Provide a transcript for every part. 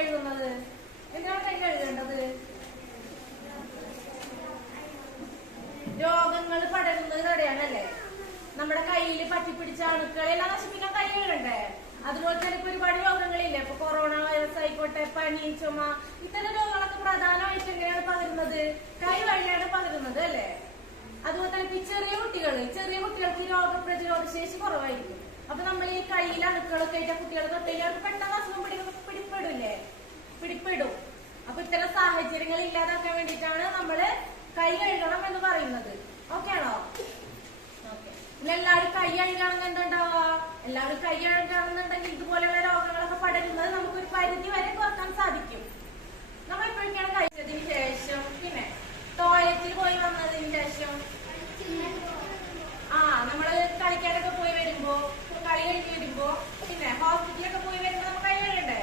കഴുകുന്നത്? എന്തിനാണ് കൈ കഴുകേണ്ടത്? രോഗങ്ങൾ പടരുന്നത് തടയാനല്ലേ? നമ്മുടെ കയ്യിൽ പറ്റിപ്പിടിച്ച അണുക്കളെല്ലാം നശിപ്പിക്കാൻ കൈ കഴുകണ്ടേ? അതുപോലെ തന്നെ ഇപ്പൊ ഒരുപാട് രോഗങ്ങളില്ലേ, ഇപ്പൊ കൊറോണ വൈറസ് ആയിക്കോട്ടെ, പനി, ചുമ, ഇത്തരം രോഗങ്ങളൊക്കെ പ്രധാനമായിട്ട് എങ്ങനെയാണ് പകരുന്നത്? കൈ വഴിയാണ് പകരുന്നത് അല്ലേ? അതുപോലെ തന്നെ ചെറിയ കുട്ടികൾക്ക് രോഗപ്രതിരോധ ശേഷി കുറവായിരിക്കും. അപ്പൊ നമ്മൾ ഈ കയ്യിൽ അണുക്കളൊക്കെ ആയിട്ട് കുട്ടികൾ തൊട്ടവർക്ക് പെട്ടെന്ന് അസുഖം പിടിപ്പെടും. അപ്പൊ ഇത്തരം സാഹചര്യങ്ങൾ ഇല്ലാതാക്കാൻ വേണ്ടിയിട്ടാണ് നമ്മള് കൈ കഴുകണം എന്ന് പറയുന്നത്. ഓക്കെ ആണോ? ഓക്കെ. പിന്നെ എല്ലാവരും കൈ കഴുകണമെന്ന് എന്തുണ്ടാവുക? എല്ലാവരും കൈ കഴുകണമെന്നുണ്ടെങ്കിൽ ഇതുപോലെയുള്ള രോഗങ്ങളൊക്കെ പടരുന്നത് നമുക്കൊരു പരിധി വരെ കുറക്കാൻ സാധിക്കും. നമ്മൾ എപ്പോഴൊക്കെയാണ് കഴിച്ചതിന് ശേഷം, പിന്നെ ടോയ്ലറ്റിൽ പോയി വന്നതിന് ശേഷം, നമ്മള് കളിക്കാനൊക്കെ പോയി വരുമ്പോ, കളി കഴിഞ്ഞ് വരുമ്പോ, പിന്നെ ഹോസ്പിറ്റലൊക്കെ പോയി വരുമ്പോ നമുക്ക് കൈ കഴുകണ്ടേ?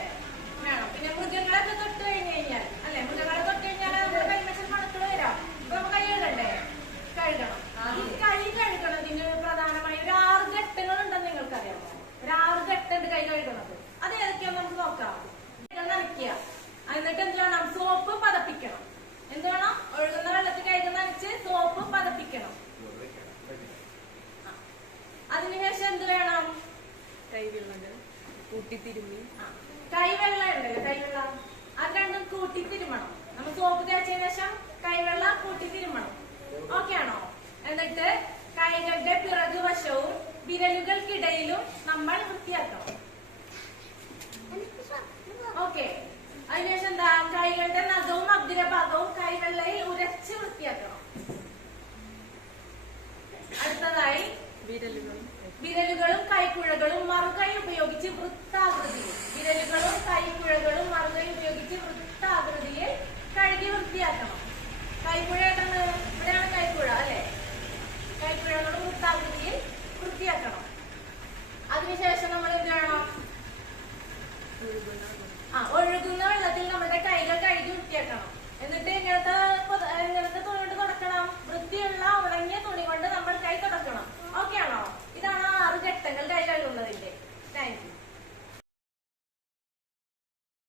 വേണം. പിന്നെ മൃഗങ്ങളൊക്കെ തൊട്ട് കഴിഞ്ഞാൽ അല്ലെ, മൃഗങ്ങളെ തൊട്ട് കഴിഞ്ഞാൽ നമ്മുടെ കൈമേശം മണുക്കൾ വരാം. അപ്പൊ നമുക്ക് കൈ കഴുകണ്ടേ? കഴുകണം. ഈ കൈ കഴുകണതിന് പ്രധാനമായി ഒരു 6 ഘട്ടങ്ങൾ ഉണ്ടെന്ന് നിങ്ങൾക്കറിയാമോ? ഒരു 6 ഘട്ടമുണ്ട് കൈ കഴുകണത്. അത് ഏതൊക്കെയാന്ന് നമുക്ക് നോക്കാം. നനയ്ക്കുക, എന്നിട്ട് എന്ത് വേണം? സോപ്പ് പതപ്പിക്കണം. എന്ത് വേണം? ഒഴുകുന്ന വെള്ളത്തിൽ കൈ നനച്ച് സോപ്പ് പതപ്പിക്കണം. അതിനുശേഷം എന്ത് വേണം? കൈവെള്ളങ്ങൾ കൂട്ടിത്തിരുമ്മി. കൈവെള്ളം ഉണ്ടല്ലോ, കൈവെള്ളം, അത് രണ്ടും കൂട്ടിത്തിരുമണം. നമ്മൾ സോപ്പ് തേച്ചതിന് ശേഷം കൈവെള്ളം കൂട്ടിത്തിരുമണം. ഓക്കെ ആണോ? എന്നിട്ട് കൈകളുടെ പിറകുവശവും വിരലുകൾക്കിടയിലും നമ്മൾ വൃത്തിയാക്കണം. ഓക്കെ. അതിനുശേഷം എന്താ? കൈകളുടെ നഖവും അഗ്രഭാഗവും കൈവെള്ളയിൽ ഉരച്ച് വൃത്തിയാക്കണം. അടുത്തതായി വിരലുകളും കൈക്കുഴകളും മറുകൈ ഉപയോഗിച്ച് വൃത്താകൃതിയിൽ കഴുകി വൃത്തിയാക്കണം. കൈക്കുഴ ഇവിടെയാണ് കൈക്കുഴ അല്ലെ? കൈക്കുഴകളും വൃത്താകൃതിയിൽ വൃത്തിയാക്കണം. അതിനുശേഷം നമ്മൾ എന്ത് വേണം? ഒഴുകുന്ന വെള്ളത്തിൽ നമ്മുടെ കൈകൾ കഴുകി വൃത്തിയാക്കണം. എന്നിട്ട് ഇങ്ങനത്തെ